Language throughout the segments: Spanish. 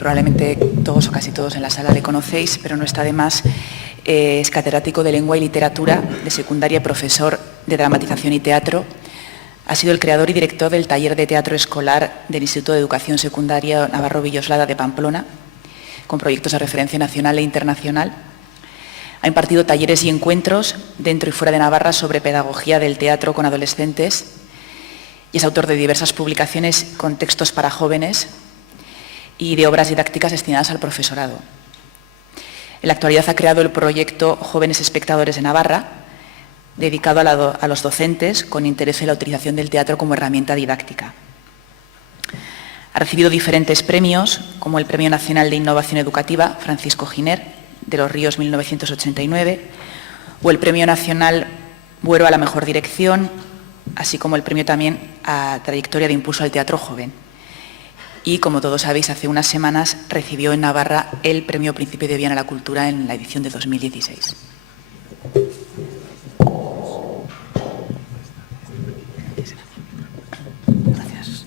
probablemente todos o casi todos en la sala le conocéis, pero no está de más. Es catedrático de Lengua y Literatura de secundaria y profesor de Dramatización y Teatro. Ha sido el creador y director del taller de teatro escolar del Instituto de Educación Secundaria Navarro Villoslada de Pamplona, con proyectos de referencia nacional e internacional. Ha impartido talleres y encuentros dentro y fuera de Navarra sobre pedagogía del teatro con adolescentes y es autor de diversas publicaciones con textos para jóvenes y de obras didácticas destinadas al profesorado. En la actualidad ha creado el proyecto Jóvenes Espectadores de Navarra, dedicado a los docentes con interés en la utilización del teatro como herramienta didáctica. Ha recibido diferentes premios, como el Premio Nacional de Innovación Educativa Francisco Giner, de Los Ríos 1989, o el Premio Nacional Buero a la Mejor Dirección, así como el premio también a Trayectoria de Impulso al Teatro Joven. Y, como todos sabéis, hace unas semanas recibió en Navarra el Premio Príncipe de Viana a la Cultura en la edición de 2016. Gracias.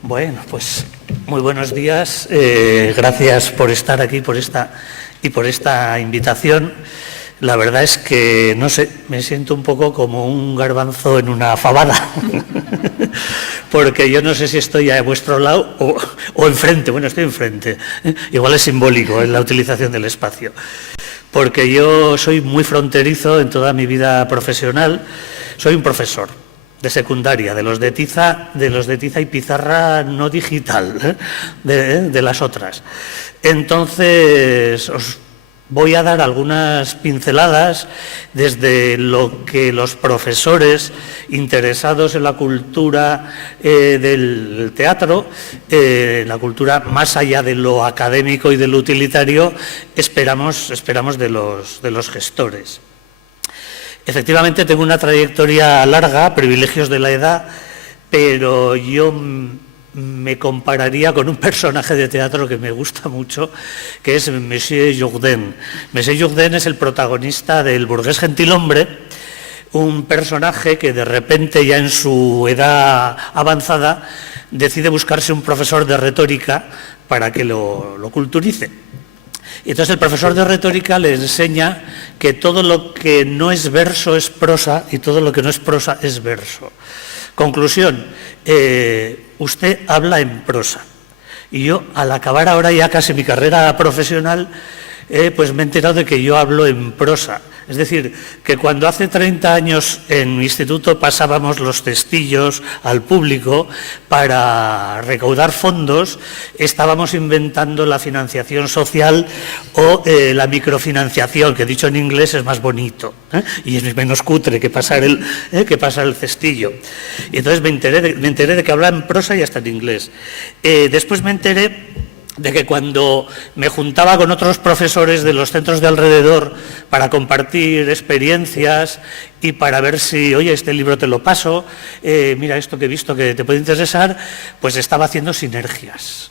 Bueno, pues muy buenos días. Gracias por estar aquí, por esta invitación. La verdad es que, no sé, me siento un poco como un garbanzo en una fabada, porque yo no sé si estoy a vuestro lado o enfrente. Bueno, estoy enfrente, igual es simbólico en la utilización del espacio, porque yo soy muy fronterizo en toda mi vida profesional. Soy un profesor de secundaria, de los de tiza y pizarra no digital, de las otras. Entonces, os voy a dar algunas pinceladas desde lo que los profesores interesados en la cultura del teatro, la cultura más allá de lo académico y de lo utilitario, esperamos de los gestores. Efectivamente, tengo una trayectoria larga, privilegios de la edad, pero yo me compararía con un personaje de teatro que me gusta mucho, que es Monsieur Jourdain. Monsieur Jourdain es el protagonista del Burgués Gentilhombre, un personaje que de repente, ya en su edad avanzada, decide buscarse un profesor de retórica para que lo culturice. Y entonces el profesor de retórica le enseña que todo lo que no es verso es prosa y todo lo que no es prosa es verso. Conclusión, usted habla en prosa. Y yo, al acabar ahora ya casi mi carrera profesional, pues me he enterado de que yo hablo en prosa. Es decir, que cuando hace 30 años en mi instituto pasábamos los cestillos al público para recaudar fondos, estábamos inventando la financiación social o la microfinanciación, que dicho en inglés es más bonito, y es menos cutre que pasar el cestillo. Y entonces me enteré de que hablaba en prosa y hasta en inglés. Después me enteré de que cuando me juntaba con otros profesores de los centros de alrededor para compartir experiencias y para ver si, oye, este libro te lo paso, mira esto que he visto que te puede interesar, pues estaba haciendo sinergias.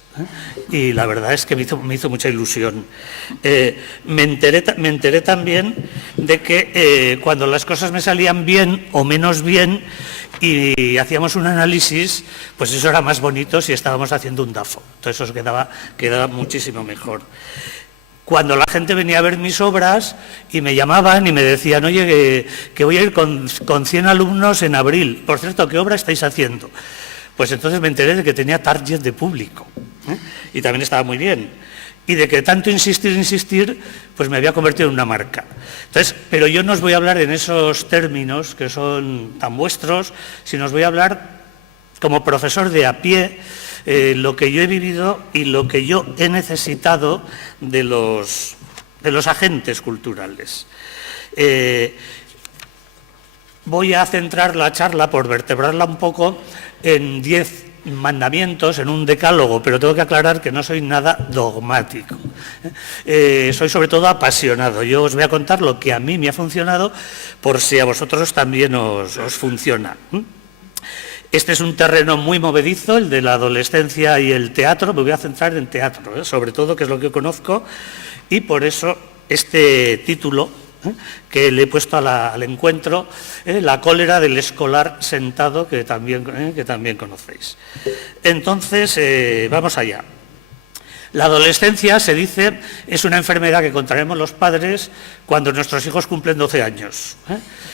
Y la verdad es que me hizo mucha ilusión. Me enteré también de que cuando las cosas me salían bien o menos bien y hacíamos un análisis, pues eso era más bonito si estábamos haciendo un DAFO. Entonces eso quedaba muchísimo mejor. Cuando la gente venía a ver mis obras y me llamaban y me decían, oye, que voy a ir con 100 alumnos en abril. Por cierto, ¿qué obra estáis haciendo? Pues entonces me enteré de que tenía target de público, y también estaba muy bien. Y de que tanto insistir, pues me había convertido en una marca. Entonces, pero yo no os voy a hablar en esos términos que son tan vuestros, sino os voy a hablar como profesor de a pie, lo que yo he vivido y lo que yo he necesitado de los agentes culturales. Voy a centrar la charla, por vertebrarla un poco, en 10 mandamientos, en un decálogo, pero tengo que aclarar que no soy nada dogmático. Soy sobre todo apasionado. Yo os voy a contar lo que a mí me ha funcionado, por si a vosotros también os funciona. Este es un terreno muy movedizo, el de la adolescencia y el teatro. Me voy a centrar en teatro, sobre todo, que es lo que conozco, y por eso este título que le he puesto al encuentro, la cólera del escolar sentado, que también conocéis. Entonces, vamos allá. La adolescencia, se dice, es una enfermedad que contraemos los padres cuando nuestros hijos cumplen 12 años.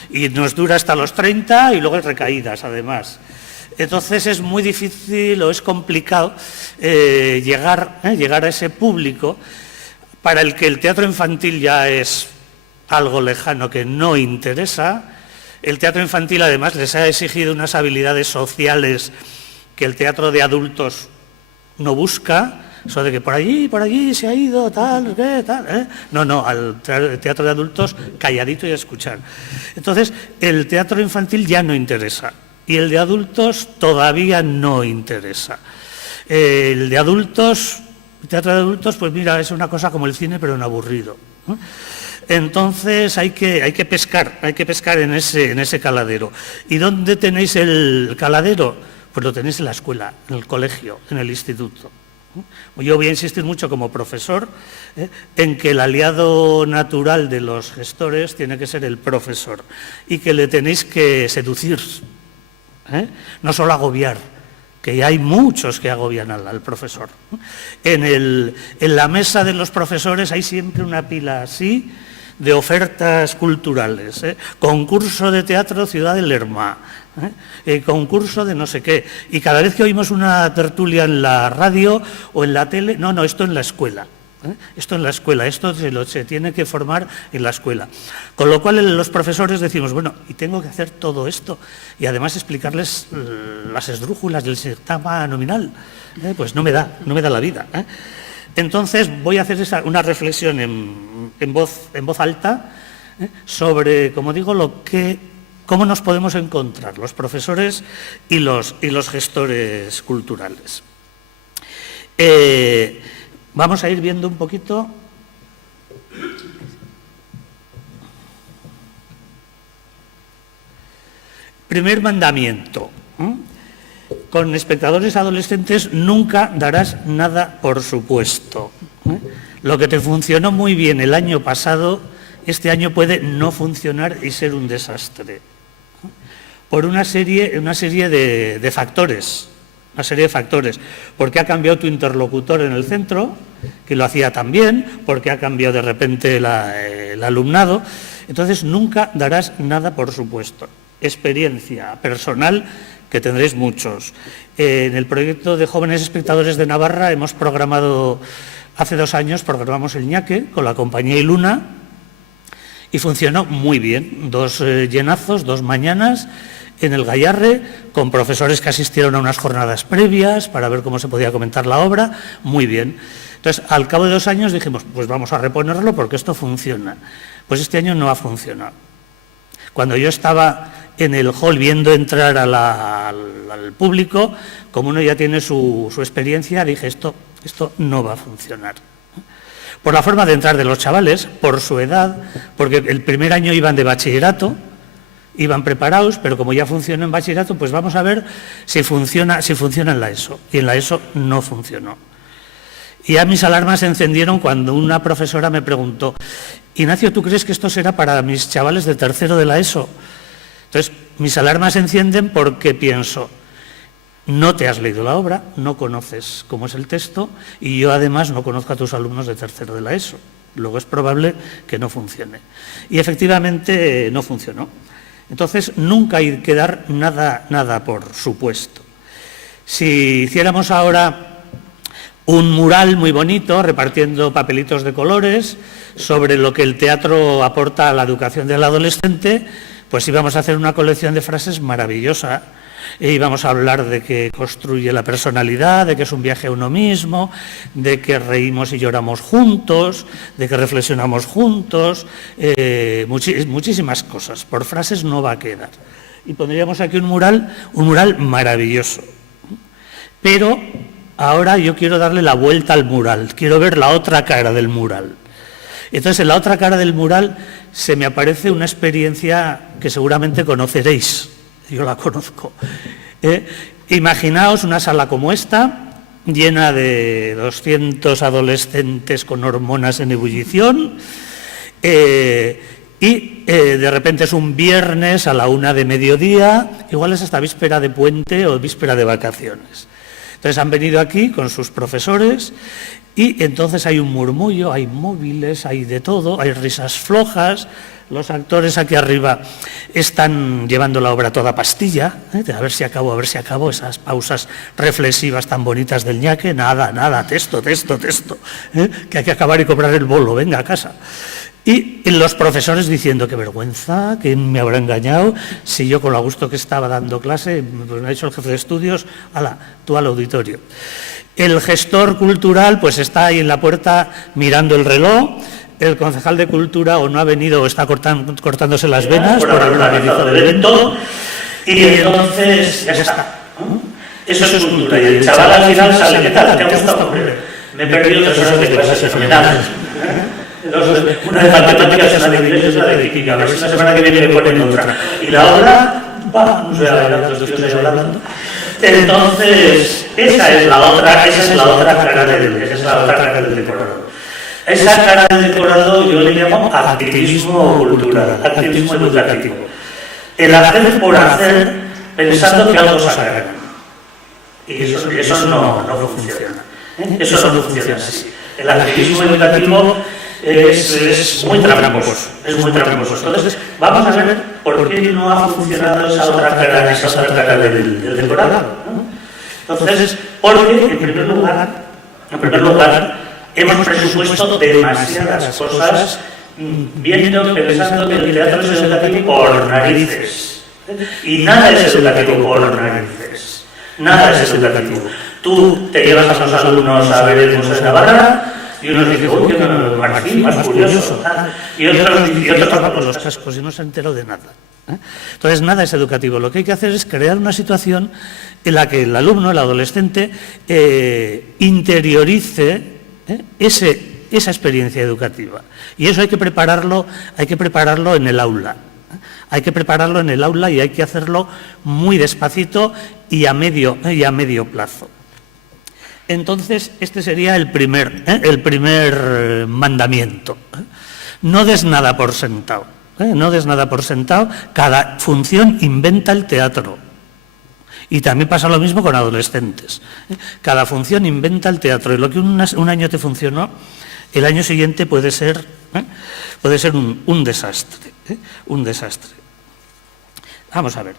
Y nos dura hasta los 30 y luego hay recaídas, además. Entonces es muy difícil o es complicado llegar a ese público para el que el teatro infantil ya es algo lejano que no interesa. El teatro infantil además les ha exigido unas habilidades sociales que el teatro de adultos no busca. Eso de que por allí se ha ido, tal, ¿qué, tal? No, al teatro de adultos calladito y a escuchar. Entonces, el teatro infantil ya no interesa y el de adultos todavía no interesa. El teatro de adultos, pues mira, es una cosa como el cine, pero en aburrido. Entonces hay que pescar en ese caladero. ¿Y dónde tenéis el caladero? Pues lo tenéis en la escuela, en el colegio, en el instituto. Yo voy a insistir mucho como profesor en que el aliado natural de los gestores tiene que ser el profesor y que le tenéis que seducir, no solo agobiar, que ya hay muchos que agobian al profesor. En la mesa de los profesores hay siempre una pila así de ofertas culturales, concurso de teatro Ciudad de Lerma, concurso de no sé qué, y cada vez que oímos una tertulia en la radio o en la tele, no, esto en la escuela, esto se tiene que formar en la escuela. Con lo cual los profesores decimos, bueno, y tengo que hacer todo esto, y además explicarles las esdrújulas del sistema nominal, pues no me da la vida. Entonces voy a hacer una reflexión en voz alta sobre, como digo, cómo nos podemos encontrar los profesores y los gestores culturales. Vamos a ir viendo un poquito. Primer mandamiento. Con espectadores adolescentes nunca darás nada por supuesto. Lo que te funcionó muy bien el año pasado, este año puede no funcionar y ser un desastre. Por una serie de factores. Una serie de factores. Porque ha cambiado tu interlocutor en el centro, que lo hacía tan bien, porque ha cambiado de repente el alumnado. Entonces nunca darás nada por supuesto. Experiencia personal que tendréis muchos. En el proyecto de Jóvenes Espectadores de Navarra hemos programado, hace 2 años programamos el ñaque con la compañía Iluna y funcionó muy bien. 2 llenazos, 2 mañanas en el Gayarre, con profesores que asistieron a unas jornadas previas para ver cómo se podía comentar la obra, muy bien. Entonces, al cabo de 2 años dijimos, pues vamos a reponerlo porque esto funciona. Pues este año no ha funcionado. Cuando yo estaba en el hall viendo entrar al público, como uno ya tiene su experiencia, dije, esto no va a funcionar. Por la forma de entrar de los chavales, por su edad, porque el primer año iban de bachillerato, iban preparados, pero como ya funciona en bachillerato, pues vamos a ver si funciona en la ESO. Y en la ESO no funcionó. Y ya mis alarmas se encendieron cuando una profesora me preguntó, Ignacio, ¿tú crees que esto será para mis chavales de tercero de la ESO? Entonces, mis alarmas se encienden porque pienso, no te has leído la obra, no conoces cómo es el texto y yo además no conozco a tus alumnos de tercero de la ESO. Luego es probable que no funcione. Y efectivamente no funcionó. Entonces, nunca hay que dar nada por supuesto. Si hiciéramos ahora un mural muy bonito, repartiendo papelitos de colores, sobre lo que el teatro aporta a la educación del adolescente, pues íbamos a hacer una colección de frases maravillosa. E íbamos a hablar de que construye la personalidad, de que es un viaje a uno mismo, de que reímos y lloramos juntos, de que reflexionamos juntos, muchísimas cosas. Por frases no va a quedar. Y pondríamos aquí un mural maravilloso. Pero ahora yo quiero darle la vuelta al mural, quiero ver la otra cara del mural. Entonces, en la otra cara del mural se me aparece una experiencia que seguramente conoceréis. Yo la conozco. Imaginaos una sala como esta, llena de 200 adolescentes con hormonas en ebullición, y y de repente es un viernes a la 1 de mediodía, igual es hasta víspera de puente o víspera de vacaciones. Entonces han venido aquí con sus profesores y entonces hay un murmullo, hay móviles, hay de todo, hay risas flojas. Los actores aquí arriba están llevando la obra toda pastilla, de a ver si acabo, esas pausas reflexivas tan bonitas del ñaque, nada, texto, que hay que acabar y cobrar el bolo, venga a casa. Y los profesores diciendo, qué vergüenza, que me habrá engañado, si yo con lo a gusto que estaba dando clase, pues me ha dicho el jefe de estudios, ala, tú al auditorio. El gestor cultural pues está ahí en la puerta mirando el reloj. El concejal de Cultura o no ha venido o está cortándose las venas por haber organizado el evento y entonces ya está. Eso es cultura. Y el chaval al final sale, ¿qué tal? ¿Te ha gustado? Me he perdido 3 horas de clase, fenomenal. Una de matemáticas, una de inglés y una de química. A ver si la semana que viene me ponen otra. Y la otra, vamos a ver, los estoy hablando. Entonces, esa es la otra cara del decorado. Esa cara del decorado yo le llamo activismo cultural, activismo educativo. El hacer por hacer pensando que algo sacará. Y eso no funciona. Eso no funciona así. El activismo educativo es muy tramposo. Entonces, vamos a ver por qué no ha funcionado esa otra cara del decorado. Entonces, porque, en primer lugar, hemos presupuesto demasiadas cosas pensando que el teatro es educativo por narices. Y nada es educativo por narices. Nada es educativo. Tú te llevas a los alumnos a ver el Museo de Navarra y unos dicen, uy, qué Marfil, más curioso. Y otros van con los cascos y no se enteró de nada. Entonces, nada es educativo. Lo que hay que hacer es crear una situación en la que el alumno, el adolescente, interiorice esa experiencia educativa. Y eso hay que prepararlo en el aula. Hay que prepararlo en el aula y hay que hacerlo muy despacito y a medio plazo. Entonces, este sería el primer mandamiento. No des nada por sentado. No des nada por sentado. Cada función inventa el teatro. Y también pasa lo mismo con adolescentes. Cada función inventa el teatro y lo que un año te funcionó, el año siguiente puede ser un desastre. Un desastre. Vamos a ver.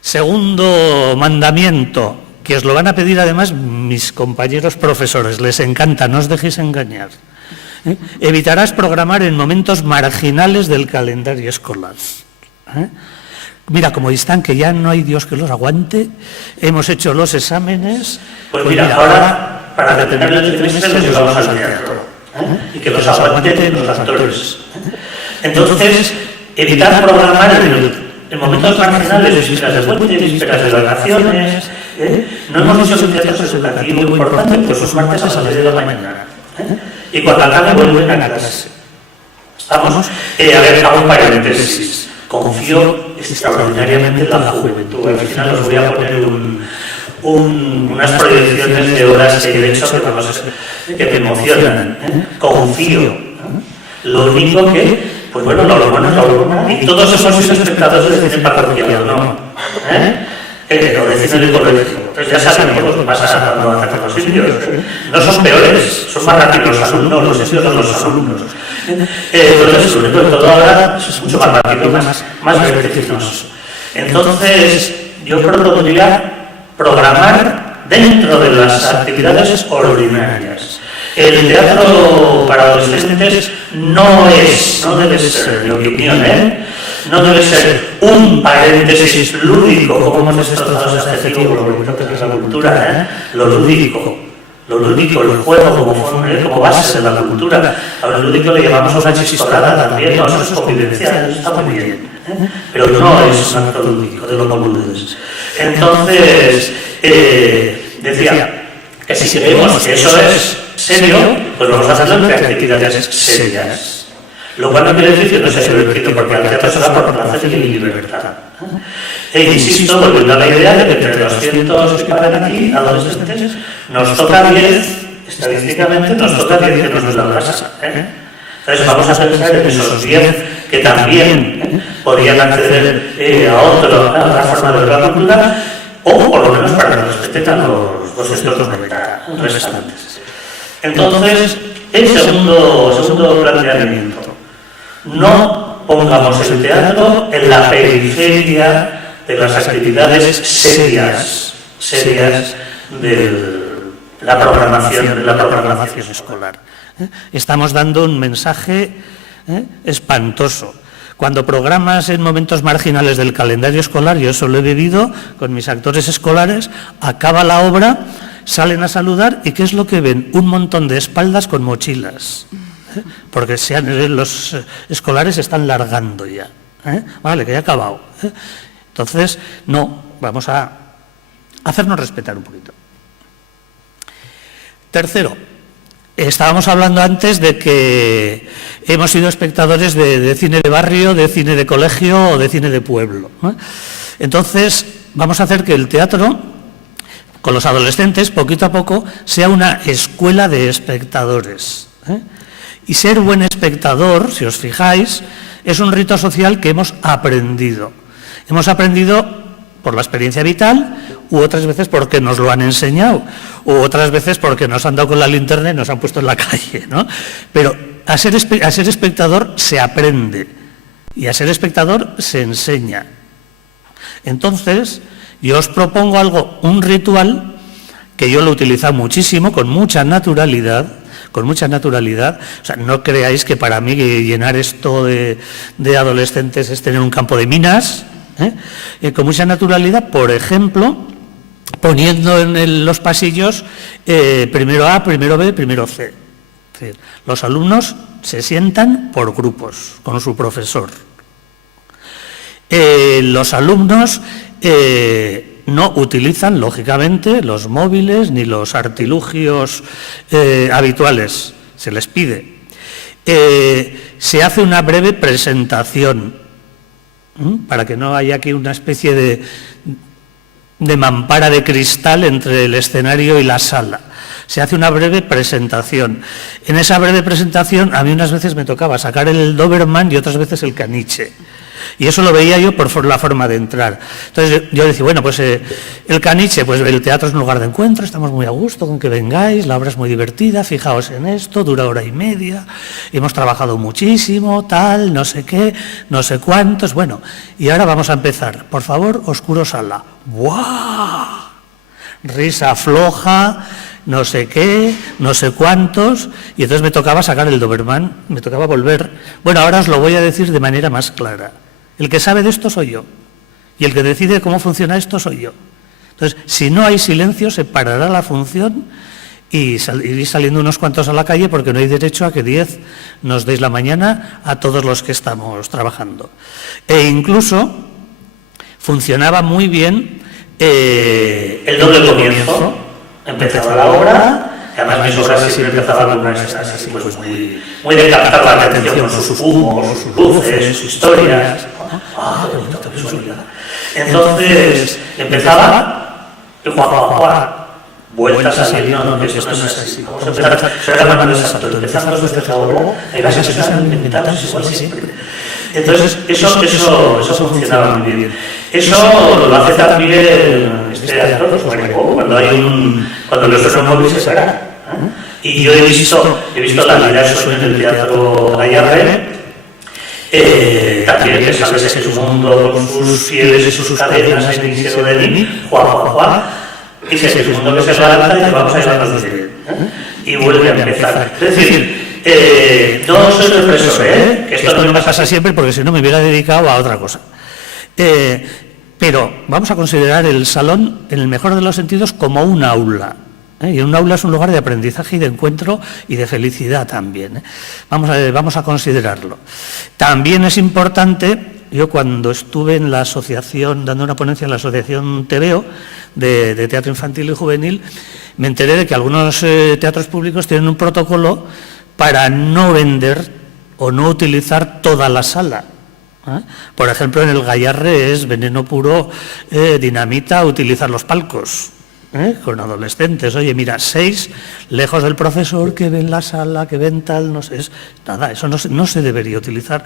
Segundo mandamiento, que os lo van a pedir además mis compañeros profesores, les encanta, no os dejéis engañar. Evitarás programar en momentos marginales del calendario escolar. Mira, como están, que ya no hay Dios que los aguante, hemos hecho los exámenes. Pues mira, ahora, para terminar el trimestre, los vamos al teatro. Y que los aguanten los actores. Entonces, evitar programar en momentos marginales, vísperas de puente, vísperas de vacaciones. No hemos dicho que el teatro es educativo importante, pues los martes a las 10 de la mañana. Y cuando acabe vuelven a clase. Vamos, a ver, hago un paréntesis. Confío extraordinariamente en la juventud. Al final os voy a poner unas proyecciones de horas que he hecho que me emocionan. Confío. Lo único que, pues bueno, la hormona, y todos hemos sido espectadores de cine parroquial, ¿no? O de cine de colegio. Entonces ya sabemos lo que pasa cuando atacan los indios. No son peores, son más rápidos los alumnos, los estudios de los alumnos. Entonces, sobre todo ahora, es mucho más rápido, más vertiginoso. Entonces, yo propondría programar dentro de las actividades ordinarias. El teatro para adolescentes no debe ser, en mi opinión, no debe ser un paréntesis lúdico, como hemos destrozado este adjetivo, lo bonito que es la cultura, lo lúdico, el juego como base de la cultura. A lo lúdico le llamamos una chistorada también, no, eso es convivencial, eso está muy bien, pero no es un acto lúdico, de los boludes. Entonces, decía que si creemos que eso es serio, pues vamos a hacerlo entre actividades serias. Lo cual no quiere decir que no sea divertido, porque el teatro se da por placer y libertad. Insisto, volviendo a la idea de que entre 200 que van aquí, adolescentes, nos toca 10, estadísticamente nos toca 10 que nos dan la casa. Entonces vamos a pensar en esos 10 que también podrían acceder a otra forma de ver la cultura, o por lo menos para que respeten a los estos restantes. Entonces, el segundo planteamiento: no pongamos el teatro en la periferia de las actividades serias de la programación escolar. Estamos dando un mensaje espantoso. Cuando programas en momentos marginales del calendario escolar, yo eso lo he vivido con mis actores escolares, acaba la obra, salen a saludar y ¿qué es lo que ven? Un montón de espaldas con mochilas, porque los escolares están largando ya. Vale, que ya ha acabado. Entonces, no, vamos a hacernos respetar un poquito. Tercero, estábamos hablando antes de que hemos sido espectadores de cine de barrio, de cine de colegio o de cine de pueblo. Entonces, vamos a hacer que el teatro, con los adolescentes, poquito a poco, sea una escuela de espectadores. Y ser buen espectador, si os fijáis, es un rito social que hemos aprendido. Hemos aprendido por la experiencia vital, u otras veces porque nos lo han enseñado, u otras veces porque nos han dado con la linterna y nos han puesto en la calle, ¿no? Pero a ser espectador se aprende y a ser espectador se enseña. Entonces, yo os propongo un ritual que yo lo he utilizado muchísimo, con mucha naturalidad. O sea, no creáis que para mí llenar esto de adolescentes es tener un campo de minas. Con mucha naturalidad, por ejemplo, poniendo en los pasillos primero A, primero B, primero C. Es decir, los alumnos se sientan por grupos con su profesor. Los alumnos no utilizan, lógicamente, los móviles ni los artilugios habituales, se les pide. Se hace una breve presentación, para que no haya aquí una especie de mampara de cristal entre el escenario y la sala. Se hace una breve presentación. En esa breve presentación a mí unas veces me tocaba sacar el Doberman y otras veces el caniche. Y eso lo veía yo por la forma de entrar. Entonces yo decía, bueno, pues el caniche, pues el teatro es un lugar de encuentro, estamos muy a gusto con que vengáis, la obra es muy divertida, fijaos en esto, dura hora y media, hemos trabajado muchísimo, tal, no sé qué, no sé cuántos, bueno, y ahora vamos a empezar. Por favor, oscuro sala. ¡Buah! Risa floja, no sé qué, no sé cuántos, y entonces me tocaba sacar el Doberman, me tocaba volver. Bueno, ahora os lo voy a decir de manera más clara. El que sabe de esto soy yo, y el que decide cómo funciona esto soy yo. Entonces, si no hay silencio, se parará la función y iréis saliendo unos cuantos a la calle, porque no hay derecho a que 10 nos deis la mañana a todos los que estamos trabajando. E incluso funcionaba muy bien el doble comienzo. Empezaba la obra. Además, mis obras siempre empezaban con una escena así, pues muy de captar la atención con sus humos, sus luces, sus historias. Qué bonito, qué visualidad. Entonces, empezaba, vueltas a salir, no, esto no es así. Vamos a empezar, será la mano exacto, empezamos desde el luego, hay las sesiones inventadas igual siempre. Entonces, eso funcionaba muy bien. Eso lo hace también este actor, cuando los móviles se sacan. Y yo he visto la vida eso en el Teatro Gallarre, también que sabes que es un mundo con sus fieles y sus cadenas en inicio de mí, y que es un mundo que se levanta y vamos a llevarnos de él. Y vuelve a empezar. Es decir, no soy represor, que esto no me pasa siempre, porque si no me hubiera dedicado a otra cosa. Pero vamos a considerar el salón, en el mejor de los sentidos, como un aula. Y un aula es un lugar de aprendizaje y de encuentro y de felicidad también. Vamos a considerarlo. También es importante, yo cuando estuve en la asociación, dando una ponencia en la asociación TVO, de teatro infantil y juvenil, me enteré de que algunos teatros públicos tienen un protocolo para no vender o no utilizar toda la sala. Por ejemplo, en el Gallarre es veneno puro, dinamita, utilizar los palcos. con adolescentes. Oye, mira, 6 lejos del profesor, que ven la sala, que ven tal, no sé, nada, eso no se debería utilizar.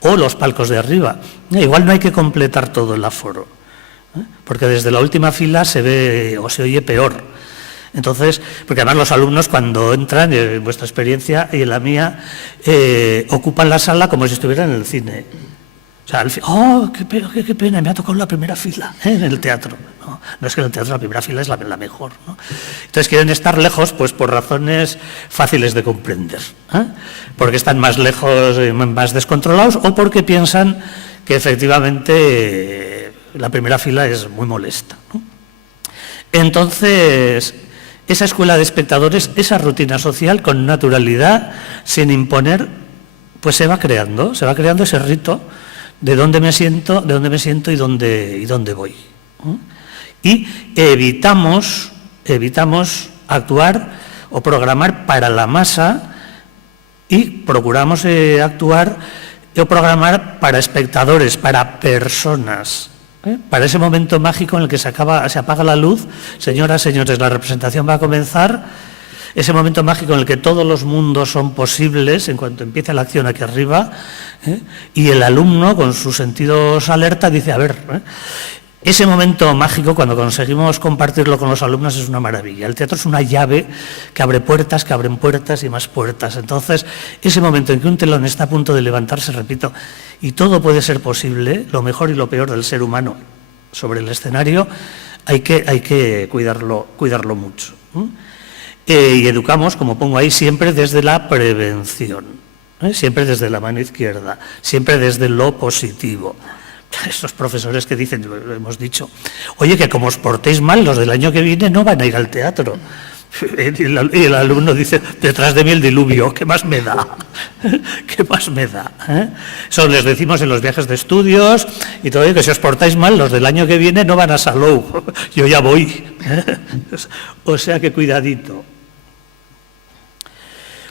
O los palcos de arriba. Igual no hay que completar todo el aforo, porque desde la última fila se ve o se oye peor. Entonces, porque además los alumnos cuando entran, en vuestra experiencia y en la mía, ocupan la sala como si estuvieran en el cine. O sea, qué pena, me ha tocado la primera fila en el teatro. No es que en el teatro la primera fila es la mejor, ¿no? Entonces quieren estar lejos, pues por razones fáciles de comprender, porque están más lejos, más descontrolados, o porque piensan que efectivamente la primera fila es muy molesta, ¿no? Entonces, esa escuela de espectadores, esa rutina social con naturalidad, sin imponer, pues se va creando ese rito de dónde me siento y dónde voy. Y evitamos actuar o programar para la masa y procuramos actuar o programar para espectadores, para personas, para ese momento mágico en el que se apaga la luz. Señoras, señores, la representación va a comenzar. Ese momento mágico en el que todos los mundos son posibles en cuanto empieza la acción aquí arriba, y el alumno con sus sentidos alerta dice, a ver, ese momento mágico cuando conseguimos compartirlo con los alumnos es una maravilla. El teatro es una llave que abre puertas, que abren puertas y más puertas. Entonces, ese momento en que un telón está a punto de levantarse, repito, y todo puede ser posible, lo mejor y lo peor del ser humano sobre el escenario, hay que cuidarlo mucho. Y educamos, como pongo ahí, siempre desde la prevención, siempre desde la mano izquierda, siempre desde lo positivo. Estos profesores que dicen, lo hemos dicho, oye, que como os portéis mal, los del año que viene no van a ir al teatro. Y el alumno dice, detrás de mí el diluvio, ¿qué más me da? ¿Qué más me da? Eso les decimos en los viajes de estudios y todo, que si os portáis mal, los del año que viene no van a Salou, yo ya voy. O sea que cuidadito.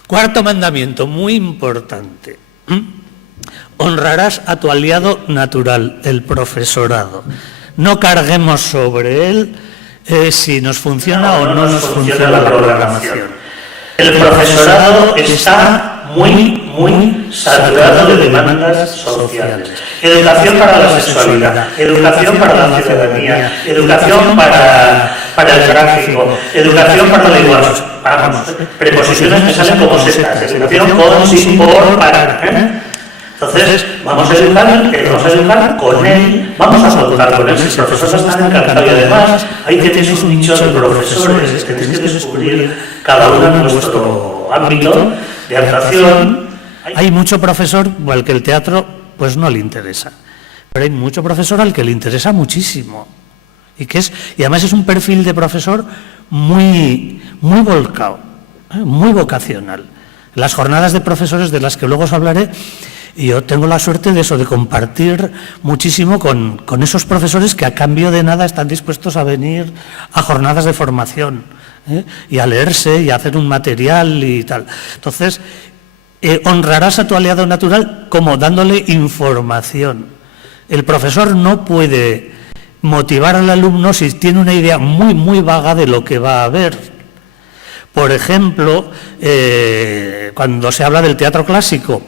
Cuarto mandamiento, muy importante. Honrarás a tu aliado natural, el profesorado. No carguemos sobre él si nos funciona o no nos funciona la programación. El profesorado está muy saturado de demandas sociales. Educación para la sexualidad, educación para la ciudadanía, educación para el gráfico, educación para la igualdad. Vamos, preposiciones que salen como setas, educación con, sin, por, para. Entonces, vamos a educar con él, vamos a contar con él, si el profesor está encantado. Y además, ahí tenéis un nicho de profesores que tenéis que descubrir cada uno en vuestro ámbito de actuación. Hay mucho profesor al que el teatro pues no le interesa, pero hay mucho profesor al que le interesa muchísimo. Y además es un perfil de profesor muy volcado, muy vocacional. Las jornadas de profesores de las que luego os hablaré, y yo tengo la suerte de eso, de compartir muchísimo con esos profesores que a cambio de nada están dispuestos a venir a jornadas de formación, y a leerse y a hacer un material y tal. Entonces, honrarás a tu aliado natural como dándole información. El profesor no puede motivar al alumno si tiene una idea muy vaga de lo que va a ver. Por ejemplo, cuando se habla del teatro clásico,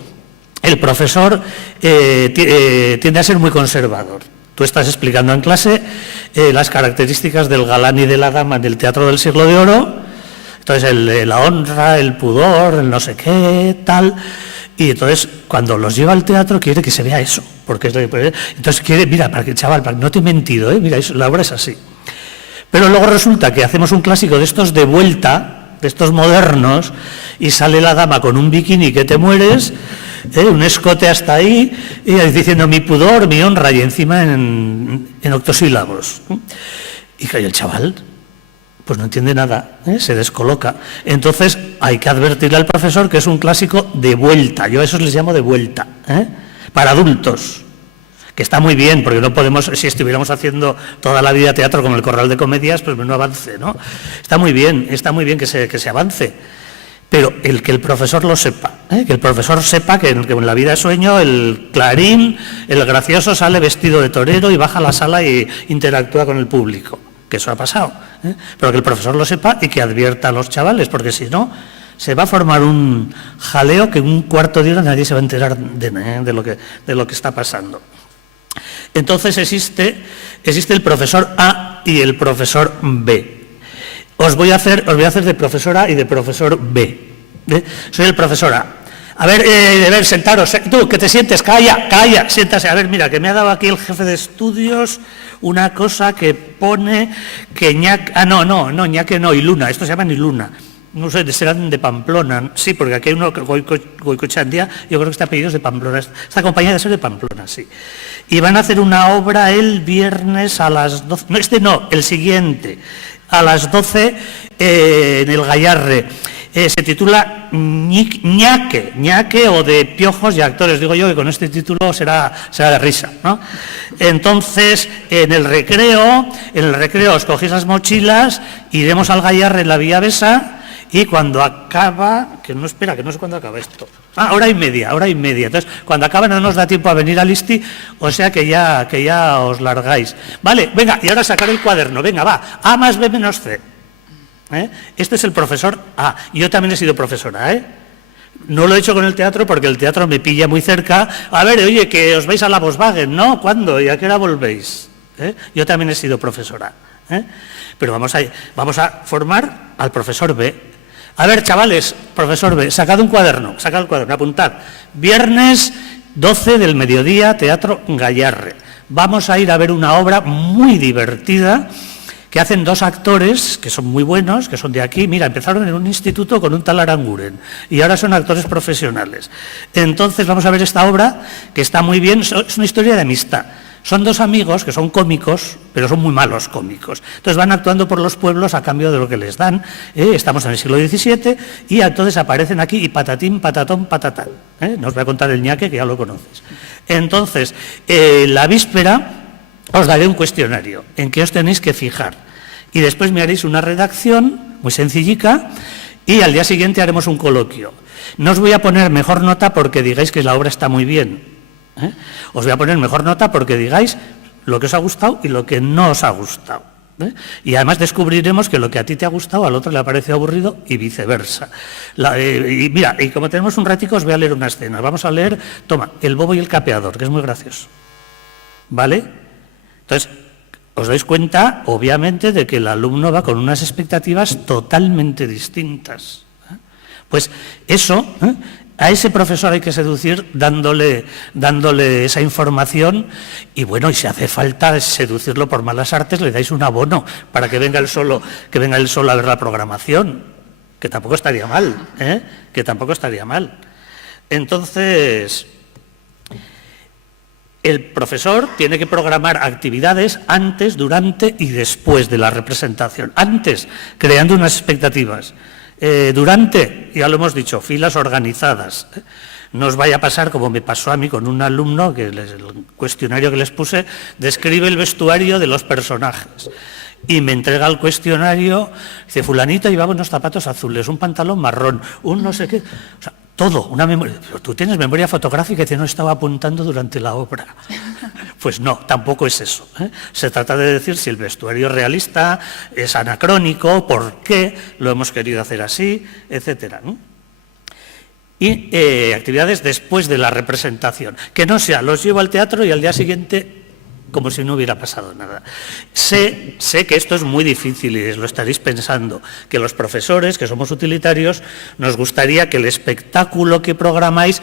el profesor tiende a ser muy conservador. Tú estás explicando en clase las características del galán y de la dama del teatro del siglo de oro, entonces la honra, el pudor, el no sé qué, tal. Y entonces, cuando los lleva al teatro, quiere que se vea eso. Entonces quiere, mira, para que chaval, no te he mentido, mira, la obra es así. Pero luego resulta que hacemos un clásico de estos de vuelta, de estos modernos, y sale la dama con un bikini que te mueres, un escote hasta ahí, y diciendo mi pudor, mi honra, y encima en octosílabos. Y que el chaval pues no entiende nada, se descoloca. Entonces hay que advertirle al profesor que es un clásico de vuelta, yo a esos les llamo de vuelta, para adultos, que está muy bien, porque no podemos, si estuviéramos haciendo toda la vida teatro como el Corral de Comedias, pues no avance, ¿no? Está muy bien que se avance, pero que el profesor lo sepa, que el profesor sepa que en la vida de sueño el Clarín, el gracioso, sale vestido de torero y baja a la sala e interactúa con el público. que eso ha pasado, pero que el profesor lo sepa y que advierta a los chavales, porque si no, se va a formar un jaleo que en un cuarto de hora nadie se va a enterar de lo que está pasando. Entonces existe el profesor A y el profesor B. Os voy a hacer de profesor A y de profesor B. Soy el profesor A. A ver, sentaros. Tú, que te sientes, calla, siéntase. A ver, mira, que me ha dado aquí el jefe de estudios una cosa que pone que Ñaque no, y Luna. Esto se llama Iluna. No sé, serán de Pamplona. Sí, porque aquí hay uno, Goicochandía, yo creo que este apellido es de Pamplona. Esta compañía debe ser de Pamplona, sí. Y van a hacer una obra el viernes a las 12. No, el siguiente. A las 12 en el Gallarre. Se titula Ñaque o de piojos y actores. Digo yo que con este título será de risa, ¿no? Entonces, en el recreo os cogéis las mochilas, iremos al Gallarre en la Vía Besa. Y cuando acaba, que no sé cuándo acaba esto. Hora y media. Entonces, cuando acaba no nos da tiempo a venir al ISTI, o sea que ya os largáis. Vale, venga, y ahora sacar el cuaderno, venga, va. A más B menos C. Este es el profesor A. Yo también he sido profesora, No lo he hecho con el teatro porque el teatro me pilla muy cerca. A ver, oye, que os vais a la Volkswagen, ¿no? ¿Cuándo? ¿Y a qué hora volvéis? Yo también he sido profesora. Pero vamos a formar al profesor B. A ver, chavales, profesor B, sacad el cuaderno, apuntad. Viernes 12 del mediodía, Teatro Gallarre. Vamos a ir a ver una obra muy divertida que hacen dos actores que son muy buenos, que son de aquí. Mira, empezaron en un instituto con un tal Aranguren y ahora son actores profesionales. Entonces vamos a ver esta obra que está muy bien, es una historia de amistad. Son dos amigos que son cómicos, pero son muy malos cómicos. Entonces van actuando por los pueblos a cambio de lo que les dan. Estamos en el siglo XVII y entonces aparecen aquí y patatín, patatón, patatán. No os voy a contar el Ñaque, que ya lo conoces. Entonces, la víspera os daré un cuestionario en que os tenéis que fijar. Y después me haréis una redacción muy sencillica y al día siguiente haremos un coloquio. No os voy a poner mejor nota porque digáis que la obra está muy bien. Os voy a poner mejor nota porque digáis lo que os ha gustado y lo que no os ha gustado. Y además descubriremos que lo que a ti te ha gustado al otro le ha parecido aburrido y viceversa. Y mira, y como tenemos un ratico os voy a leer una escena. Vamos a leer, toma, El bobo y el capeador, que es muy gracioso. ¿Vale? Entonces, os dais cuenta, obviamente, de que el alumno va con unas expectativas totalmente distintas. Pues eso... A ese profesor hay que seducir dándole esa información y bueno, y si hace falta seducirlo por malas artes, le dais un abono para que venga él solo a ver la programación, que tampoco estaría mal, Entonces, el profesor tiene que programar actividades antes, durante y después de la representación. Antes, creando unas expectativas. Durante, ya lo hemos dicho, filas organizadas. No os vaya a pasar como me pasó a mí con un alumno, que el cuestionario que les puse, describe el vestuario de los personajes. Y me entrega el cuestionario, dice, fulanito llevaba unos zapatos azules, un pantalón marrón, un no sé qué. O sea, todo, una memoria. Pero tú tienes memoria fotográfica y te no estaba apuntando durante la obra. Pues no, tampoco es eso. Se trata de decir si el vestuario es realista, es anacrónico, por qué lo hemos querido hacer así, etcétera. Y actividades después de la representación. Que no sea, los llevo al teatro y al día siguiente como si no hubiera pasado nada. Sé que esto es muy difícil y lo estaréis pensando, que los profesores, que somos utilitarios, nos gustaría que el espectáculo que programáis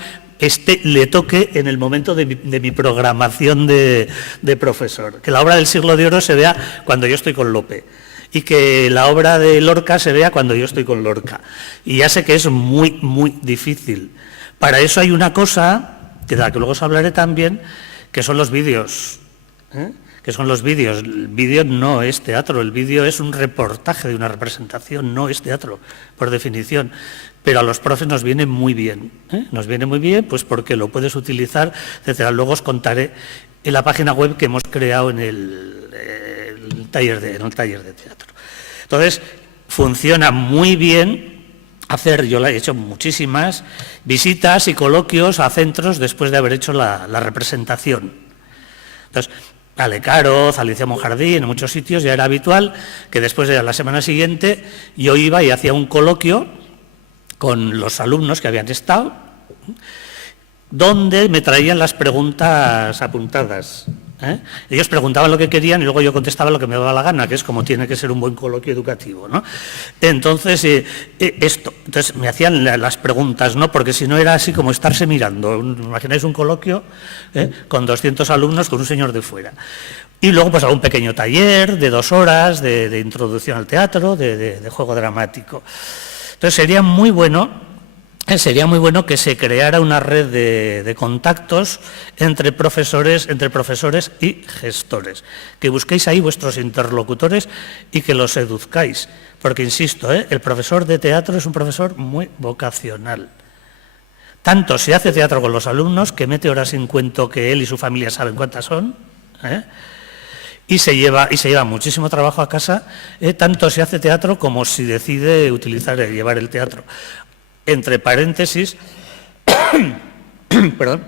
le toque en el momento de mi programación de profesor. Que la obra del Siglo de Oro se vea cuando yo estoy con Lope y que la obra de Lorca se vea cuando yo estoy con Lorca. Y ya sé que es muy, muy difícil. Para eso hay una cosa, de la que luego os hablaré también, que son los vídeos. Que son los vídeos. El vídeo no es teatro, el vídeo es un reportaje de una representación, no es teatro, por definición. Pero a los profes nos viene muy bien, nos viene muy bien, pues porque lo puedes utilizar, etcétera. Luego os contaré en la página web que hemos creado en el taller de teatro. Entonces, funciona muy bien yo he hecho muchísimas visitas y coloquios a centros después de haber hecho la representación. Entonces, Alecaroz, Alicia Monjardín, en muchos sitios ya era habitual que después de la semana siguiente yo iba y hacía un coloquio con los alumnos que habían estado, donde me traían las preguntas apuntadas. Ellos preguntaban lo que querían y luego yo contestaba lo que me daba la gana, que es como tiene que ser un buen coloquio educativo, ¿no? Entonces, entonces me hacían las preguntas, ¿no? Porque si no era así como estarse mirando. Imagináis un coloquio con 200 alumnos con un señor de fuera. Y luego pues algún pequeño taller de 2 horas de introducción al teatro, de juego dramático. Entonces sería muy bueno que se creara una red de contactos entre profesores y gestores, que busquéis ahí vuestros interlocutores y que los seduzcáis, porque insisto, el profesor de teatro es un profesor muy vocacional. Tanto se hace teatro con los alumnos, que mete horas sin cuento que él y su familia saben cuántas son, y se lleva muchísimo trabajo a casa, tanto se hace teatro como si decide llevar el teatro. Entre paréntesis, perdón,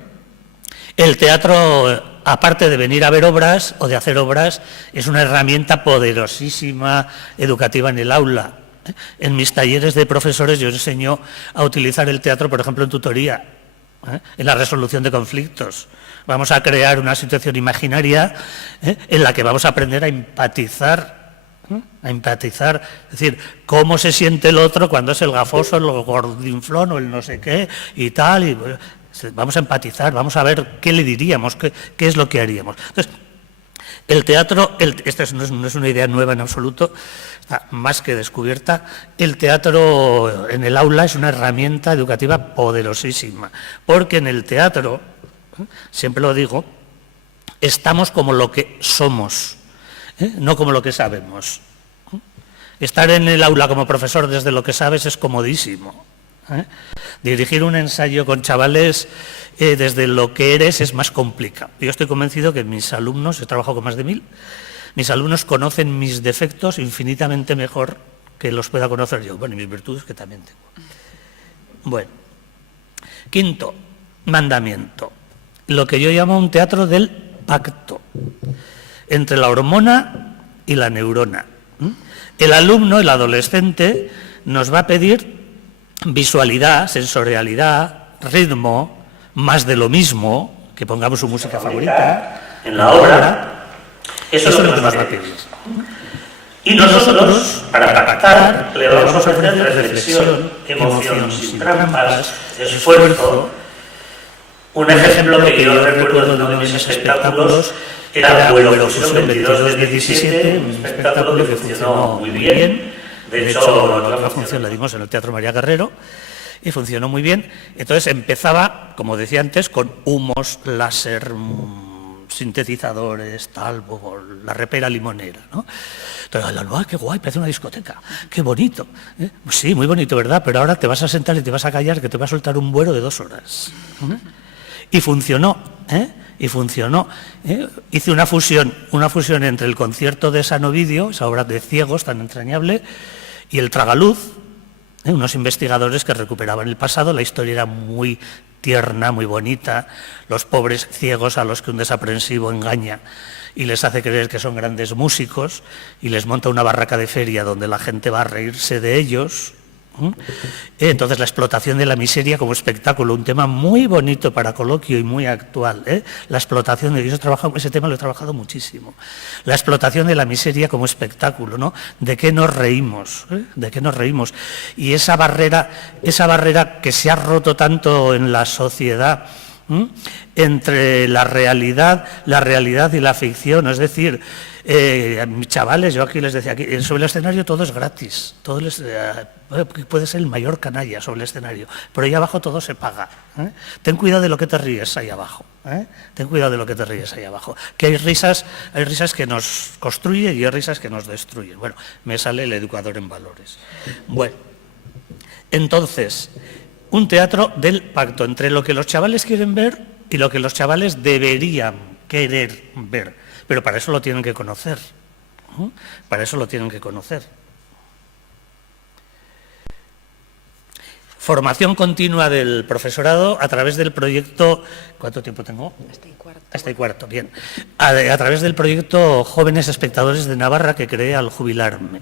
el teatro, aparte de venir a ver obras o de hacer obras, es una herramienta poderosísima educativa en el aula. En mis talleres de profesores yo enseño a utilizar el teatro, por ejemplo, en tutoría, en la resolución de conflictos. Vamos a crear una situación imaginaria en la que vamos a aprender a empatizar, es decir, cómo se siente el otro cuando es el gafoso, el gordinflón o el no sé qué y tal, y vamos a empatizar, vamos a ver qué le diríamos, qué es lo que haríamos. Entonces, el teatro, esta no es una idea nueva en absoluto, está más que descubierta, el teatro en el aula es una herramienta educativa poderosísima, porque en el teatro, siempre lo digo, estamos como lo que somos, no como lo que sabemos. Estar en el aula como profesor desde lo que sabes es comodísimo. Dirigir un ensayo con chavales desde lo que eres es más complicado. Yo estoy convencido que mis alumnos, he trabajado con más de 1000, mis alumnos conocen mis defectos infinitamente mejor que los pueda conocer yo. Bueno, y mis virtudes que también tengo. Bueno, quinto mandamiento, lo que yo llamo un teatro del pacto entre la hormona y la neurona. El alumno, el adolescente, nos va a pedir visualidad, sensorialidad, ritmo, más de lo mismo, que pongamos su música favorita en la obra. Eso es lo que nos va a pedir. Y nosotros, para pactar, le vamos a ofrecer reflexión, emoción sin trampas, esfuerzo. Un ejemplo que yo recuerdo de uno de mis espectáculos era Vuelo Fusión 22-17, un espectáculo que funcionó muy bien. De hecho, la función la dimos en el Teatro María Guerrero y funcionó muy bien. Entonces empezaba, como decía antes, con humos, láser, sintetizadores, tal, la repera limonera, ¿no? Entonces, qué guay, parece una discoteca, qué bonito. Pues sí, muy bonito, ¿verdad? Pero ahora te vas a sentar y te vas a callar, que te va a soltar un vuelo de 2 horas. Y funcionó, Y funcionó. Hice una fusión entre el concierto de San Ovidio, esa obra de ciegos tan entrañable, y el Tragaluz, unos investigadores que recuperaban el pasado. La historia era muy tierna, muy bonita, los pobres ciegos a los que un desaprensivo engaña y les hace creer que son grandes músicos y les monta una barraca de feria donde la gente va a reírse de ellos. Entonces la explotación de la miseria como espectáculo, un tema muy bonito para coloquio y muy actual, la explotación de ese tema lo he trabajado muchísimo, la explotación de la miseria como espectáculo, ¿no? ¿De qué nos reímos? ¿De qué nos reímos? Y esa barrera que se ha roto tanto en la sociedad entre la realidad y la ficción, es decir, a mis chavales, yo aquí les decía, sobre el escenario todo es gratis, puede ser el mayor canalla sobre el escenario, pero ahí abajo todo se paga. Ten cuidado de lo que te ríes ahí abajo. Ten cuidado de lo que te ríes ahí abajo. Que hay risas que nos construyen y hay risas que nos destruyen. Bueno, me sale el educador en valores. Bueno, entonces, un teatro del pacto entre lo que los chavales quieren ver y lo que los chavales deberían querer ver. Pero para eso lo tienen que conocer. Formación continua del profesorado a través del proyecto... ¿Cuánto tiempo tengo? Hasta y cuarto, bien. A través del proyecto Jóvenes Espectadores de Navarra que creé al jubilarme.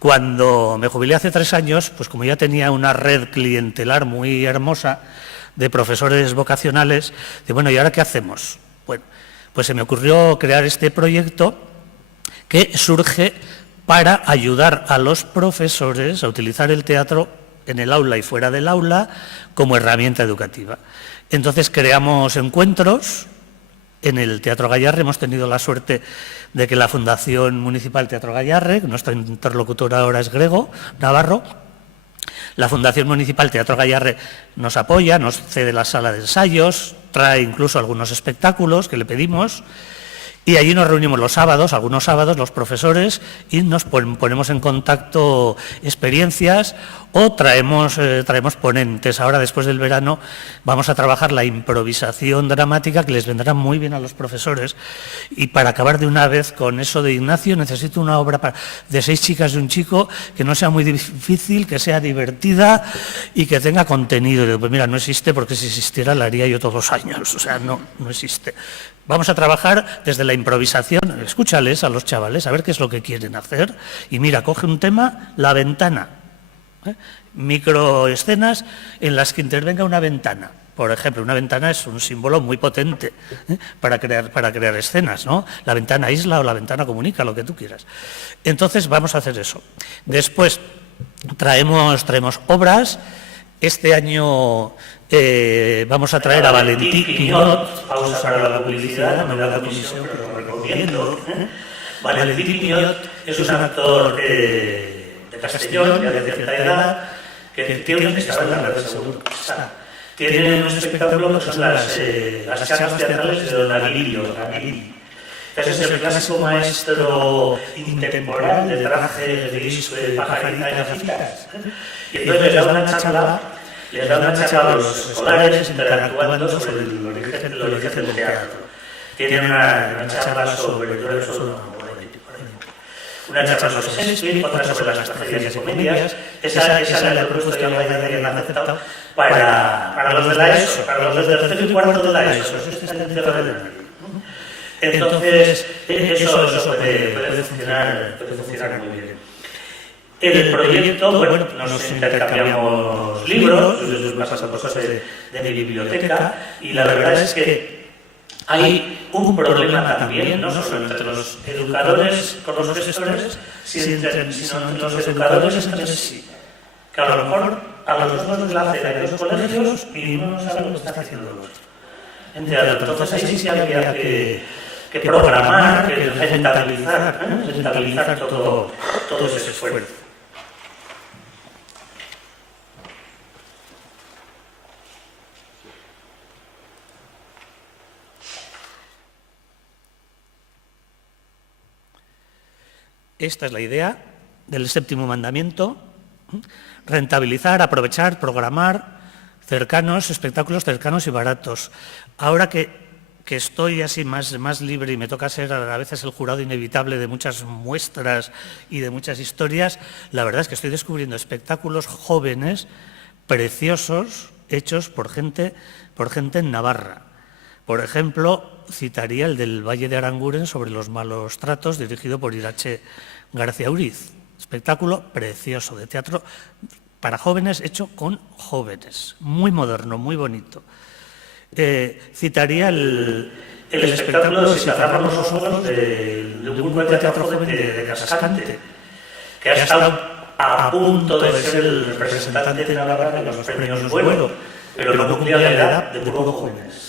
Cuando me jubilé hace 3 años, pues como ya tenía una red clientelar muy hermosa de profesores vocacionales, de bueno, ¿y ahora qué hacemos? Bueno, pues se me ocurrió crear este proyecto que surge para ayudar a los profesores a utilizar el teatro en el aula y fuera del aula como herramienta educativa. Entonces creamos encuentros en el Teatro Gayarre. Hemos tenido la suerte de que la Fundación Municipal Teatro Gayarre, nuestra interlocutora ahora es Grego Navarro, la Fundación Municipal Teatro Gayarre nos apoya, nos cede la sala de ensayos, trae incluso algunos espectáculos que le pedimos. Y allí nos reunimos los sábados, algunos sábados, los profesores, y nos ponemos en contacto experiencias o traemos ponentes. Ahora, después del verano, vamos a trabajar la improvisación dramática, que les vendrá muy bien a los profesores. Y para acabar de una vez con eso de Ignacio, necesito una obra de 6 chicas y un chico que no sea muy difícil, que sea divertida y que tenga contenido. Y digo, pues mira, no existe, porque si existiera la haría yo todos los años. O sea, no existe. Vamos a trabajar desde la improvisación, escúchales a los chavales, a ver qué es lo que quieren hacer. Y mira, coge un tema, la ventana. Microescenas en las que intervenga una ventana. Por ejemplo, una ventana es un símbolo muy potente para crear escenas, ¿no? La ventana aísla o la ventana comunica, lo que tú quieras. Entonces vamos a hacer eso. Después traemos obras. Este año vamos a traer a Valentí Piñot, pausa para la publicidad, no la comisión, pero lo recomiendo. Valentí Piñot es un actor de Castellón, ya de cierta edad, que tiene un seguro. Tiene un espectáculo que son las charlas teatrales de Don Aguilillo. Es el clásico maestro intemporal de traje gris, pajarita y gafitas. Y entonces les da una charla a los escolares interactuando sobre el origen del teatro. Tienen una charla sobre una charla sobre Shakespeare, otra sobre las tragedias y comedias. Esa la he propuesto yo y la han aceptado para los de la ESO, para los del tercer y cuarto de la ESO. Entonces, eso puede funcionar muy bien. El proyecto, bueno, nos intercambiamos libros, nos pasamos cosas de mi biblioteca, y la verdad es que hay un problema también, no solo entre los educadores con los gestores, sino entre los educadores entre sí. Que a lo mejor a los dos nos la hacen en los colegios y no saben lo que está haciendo el otro. Entonces ahí sí habría que programar, que rentabilizar todo ese esfuerzo. Esta es la idea del 7º mandamiento: rentabilizar, aprovechar, programar espectáculos cercanos y baratos. Ahora que estoy así más libre y me toca ser a veces el jurado inevitable de muchas muestras y de muchas historias, la verdad es que estoy descubriendo espectáculos jóvenes, preciosos, hechos por gente en Navarra. Por ejemplo, citaría el del Valle de Aranguren sobre los malos tratos, dirigido por Irache García Uriz. Espectáculo precioso de teatro para jóvenes, hecho con jóvenes. Muy moderno, muy bonito. Citaría el espectáculo de Si cerramos los ojos de un grupo de teatro joven de Cascante, que ha estado a punto de ser el representante de Navarra en los premios Bueno, pero no cumplía la edad de puro jóvenes.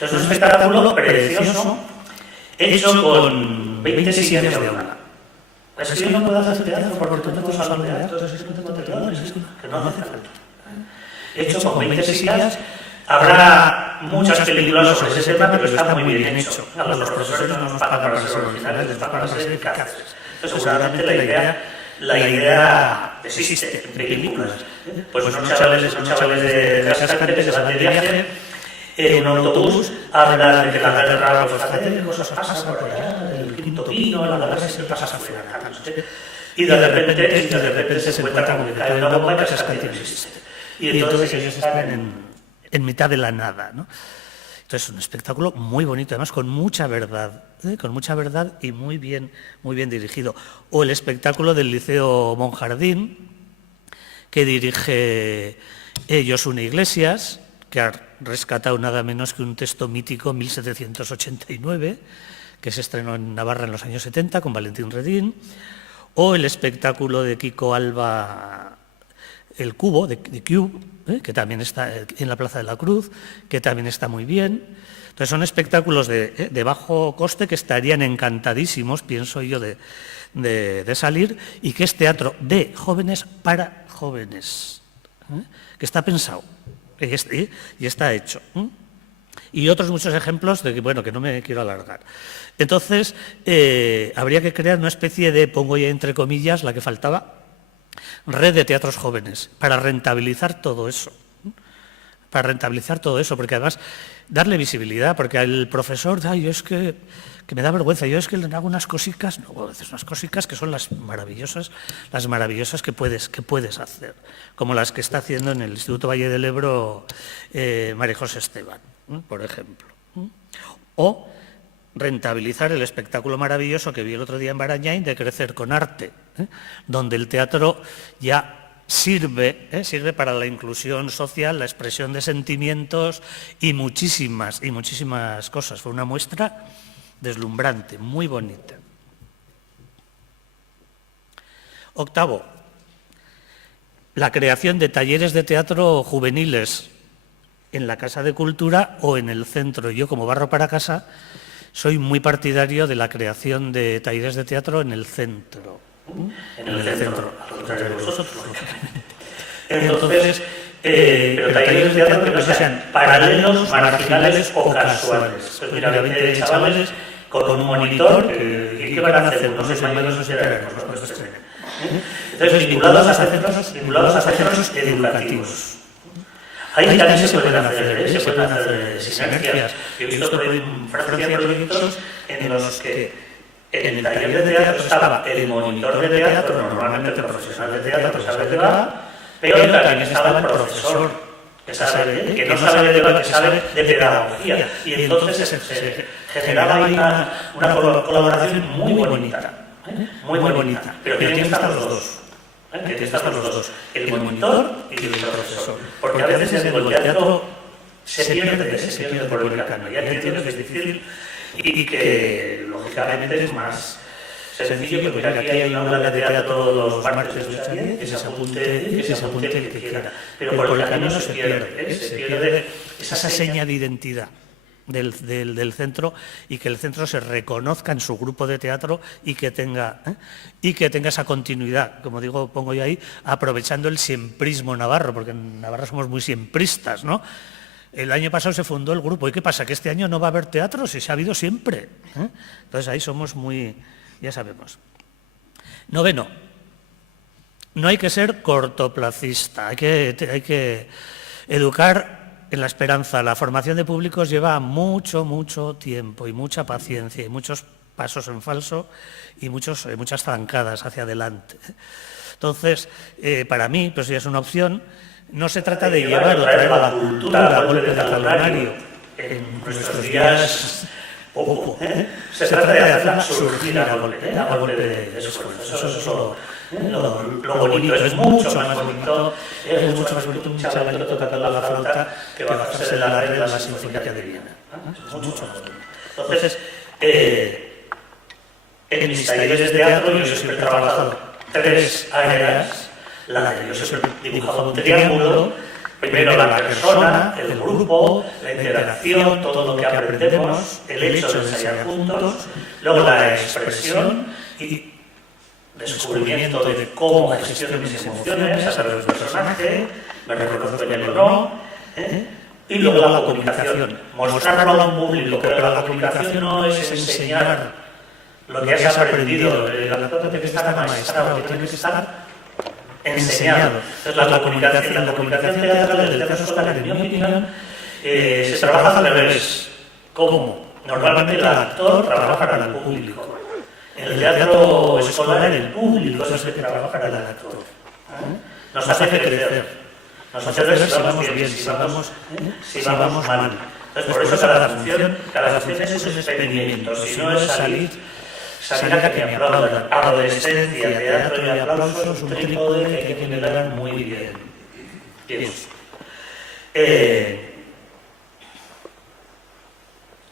Es un espectáculo precioso, hecho con 20 sillas de aula. Es que yo no puedo hacer teatro porque tú no salón de actos, es que no hace falta. Hecho con 20 sillas, habrá muchas películas sobre ese tema, pero está muy bien hecho. Los profesores no nos pagan para ser originales, nos pagan para ser eficaces. Entonces, seguramente la idea existe en películas. Pues unos chavales de Cascante que se van de viaje en un autobús, hablan de que la guerra, pues fíjate, cosas pasan por allá, el quinto pino, la guerra se pasa afuera. Y de repente se encuentran con que cae una bomba y Cascante no existe. y entonces ellos están en mitad de la nada, ¿no? Entonces es un espectáculo muy bonito, además con mucha verdad y muy bien dirigido. O el espectáculo del Liceo Monjardín, que dirige Josune Iglesias, que ha rescatado nada menos que un texto mítico, 1789, que se estrenó en Navarra en los años 70 con Valentín Redín, o el espectáculo de Kiko Alba, El Cubo, de Cube, que también está en la Plaza de la Cruz, que también está muy bien. Entonces son espectáculos de bajo coste que estarían encantadísimos, pienso yo, de salir, y que es teatro de jóvenes para jóvenes, que está pensado y está hecho. Y otros muchos ejemplos de que, bueno, que no me quiero alargar. Entonces, habría que crear una especie de, pongo ya entre comillas, la que faltaba, red de teatros jóvenes, para rentabilizar todo eso. Porque además darle visibilidad, porque al profesor, yo es que me da vergüenza, yo es que le hago unas cositas, no, haces unas cositas que son las maravillosas que puedes hacer, como las que está haciendo en el Instituto Valle del Ebro María José Esteban, por ejemplo. O rentabilizar el espectáculo maravilloso que vi el otro día en Barañáin de Crecer con Arte, donde el teatro ya sirve para la inclusión social, la expresión de sentimientos y muchísimas cosas. Fue una muestra deslumbrante, muy bonita. Octavo, la creación de talleres de teatro juveniles en la Casa de Cultura o en el centro. Yo, como barro para casa, soy muy partidario de la creación de talleres de teatro en el centro. En el centro, al contrario de vosotros, lógicamente. Entonces, pero talleres de teatro que no sean paralelos, marginales o casuales. Pues mira, 20 chavales con un monitor, ¿qué van a hacer? No sé si menos no seremos, los puestos que entonces, vinculados a centros educativos. Ahí también se pueden hacer sinergias. Yo he visto por ahí en Francia proyectos en los que en el taller de teatro estaba el monitor de teatro, normalmente el profesional de teatro que sabe de qué va, pero también estaba el profesor que no sabe de lo que sabe de pedagogía. Y entonces se generaba ahí una colaboración muy bonita. Muy bonita. Pero tienen que estar los dos. Tienen que estar los dos, el monitor y el profesor. Porque a veces en el teatro se pierde por el camino. Ya entiendo que es difícil y que lógicamente es más sencillo, porque aquí hay una obra de teatro los martes de 8 a 10, que se apunte el que quiera. Pero por el camino se pierde esa seña de identidad del centro, y que el centro se reconozca en su grupo de teatro y que tenga esa continuidad, como digo, pongo yo ahí, aprovechando el siemprismo navarro, porque en Navarra somos muy siempristas, ¿no? El año pasado se fundó el grupo, ¿y qué pasa? ¿Que este año no va a haber teatro? Si se ha habido siempre. Entonces ahí somos muy, ya sabemos. Noveno, no hay que ser cortoplacista, hay que educar en la esperanza. La formación de públicos lleva mucho tiempo y mucha paciencia y muchos pasos en falso y muchas zancadas hacia adelante. Entonces, para mí, pues ya es una opción, no se trata de llevar o traer a la cultura a golpe de talonario en nuestros días poco. Se trata de hacerla surgir a golpe de esfuerzo. Eso es lo bonito. Es mucho más bonito un chavalito tocando la flauta que bajarse de la red de la Sinfónica de Viena. Es mucho más bonito. Entonces, en mis talleres de teatro yo siempre he trabajado 3 áreas. La que yo siempre he dibujado un triángulo. Primero la persona, el grupo, la interacción, todo lo que aprendemos, el hecho de ensayar juntos, luego la expresión y descubrimiento de cómo gestiono mis emociones a través del personaje, me reconozco en él o no, y luego la comunicación, mostrarlo a un público, pero la comunicación no es enseñar lo que has aprendido, la cosa tiene que estar amaestrado, tiene que estar enseñado. Entonces la comunicación teatral del caso escolar, en mi opinión, se trabaja al revés. ¿Cómo? Normalmente el actor trabaja para el público. En el teatro escolar el público es el que trabaja para el actor. Nos hace crecer. nos hace ver si vamos bien, si vamos mal. Entonces, por eso cada función es un experimento, si no es salir a que me aplaudan. Adolescencia, teatro y aplausos, un trípode que hay que mirar muy bien. Pienso.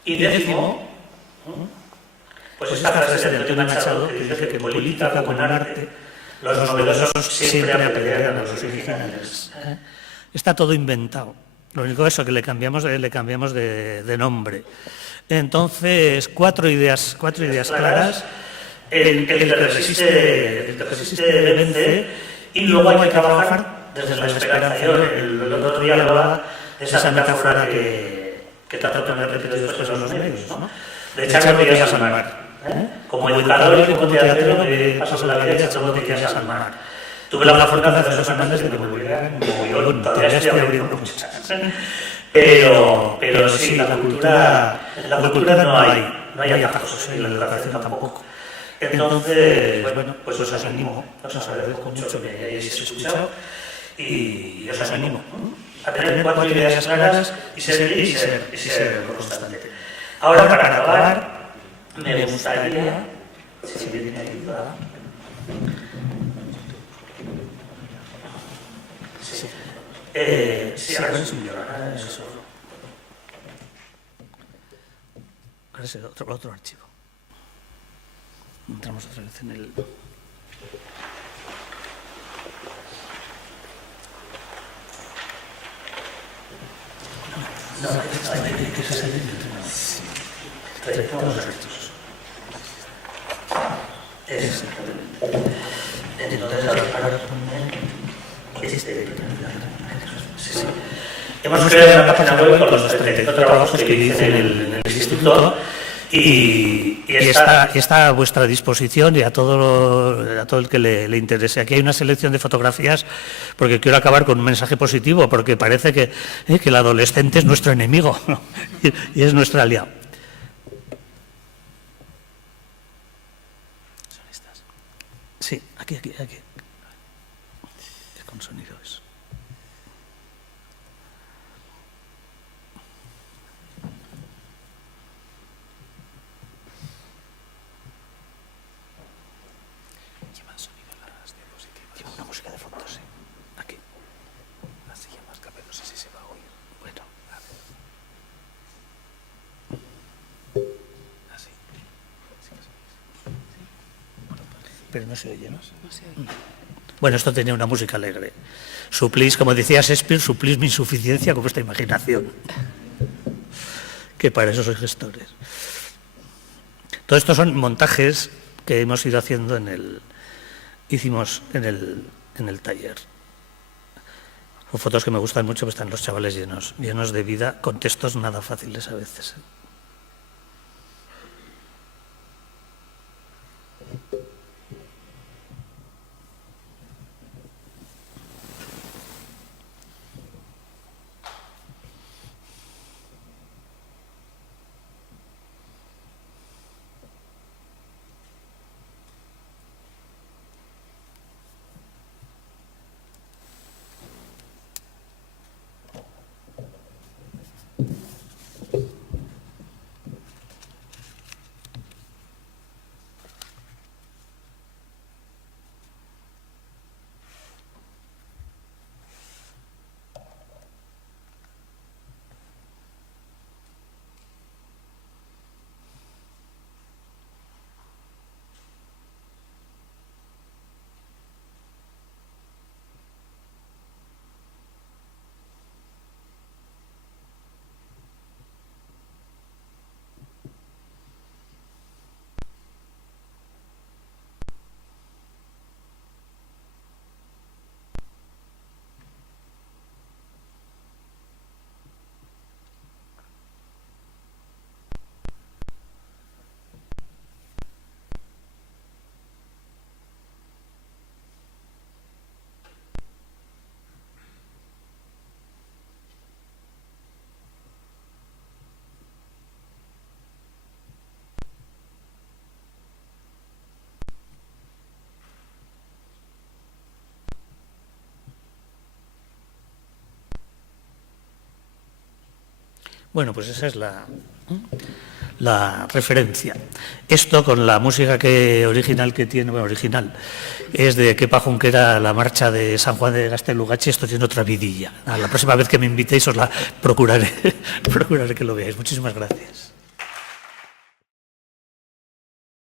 Y décimo, pues esta frase de Antonio Machado que dice que en política como en arte los novedosos siempre apedrean a los originales. Está todo inventado. Lo único eso que le cambiamos de nombre. Entonces, cuatro ideas claras. El que resiste vence, y luego hay que trabajar desde la esperanza. Yo el otro día hablaba de esa metáfora que trato de repetir después en los medios, ¿no? De echar botellas al mar. Como educador y como teatrero me paso la vida echando botellas al mar. Tuve la fortuna hace 2 semanas de que me volvieran mogollón, todavía estoy abriendo muchas. Pero sí, la cultura no hay atajos, y la educación tampoco. Entonces, bueno, pues os animo, os agradezco mucho que hayáis escuchado y os animo a tener 4 ideas claras y ser constante. Ahora, para acabar, me gustaría, si me viene ayuda, ¿Cuál es el otro archivo? Entramos otra vez en el... Hemos creado una página web con los 34 trabajos que hice en el instituto y está a vuestra disposición y a todo el que le interese. Aquí hay una selección de fotografías porque quiero acabar con un mensaje positivo, porque parece que el adolescente es nuestro enemigo, ¿no? y es nuestro aliado. ¿Son estas? Sí, aquí. Es con sonido eso. Lleva una música de fondo, sí. Aquí. Así llama escape, no sé si se va a oír. Bueno, a ver. Así. Pero no se oye, ¿no? No se oye. Bueno, esto tenía una música alegre. Suplís, como decía Shakespeare, suplís mi insuficiencia con vuestra imaginación. Que para eso sois gestores. Todo esto son montajes que hemos ido haciendo hicimos en el taller. Son fotos que me gustan mucho, porque están los chavales llenos de vida, con textos nada fáciles a veces. Bueno, pues esa es la referencia. Esto con la música original que tiene, bueno, original, es de Kepa Junquera, la marcha de San Juan de Gaztelugatxe. Esto tiene otra vidilla. La próxima vez que me invitéis os la procuraré que lo veáis. Muchísimas gracias.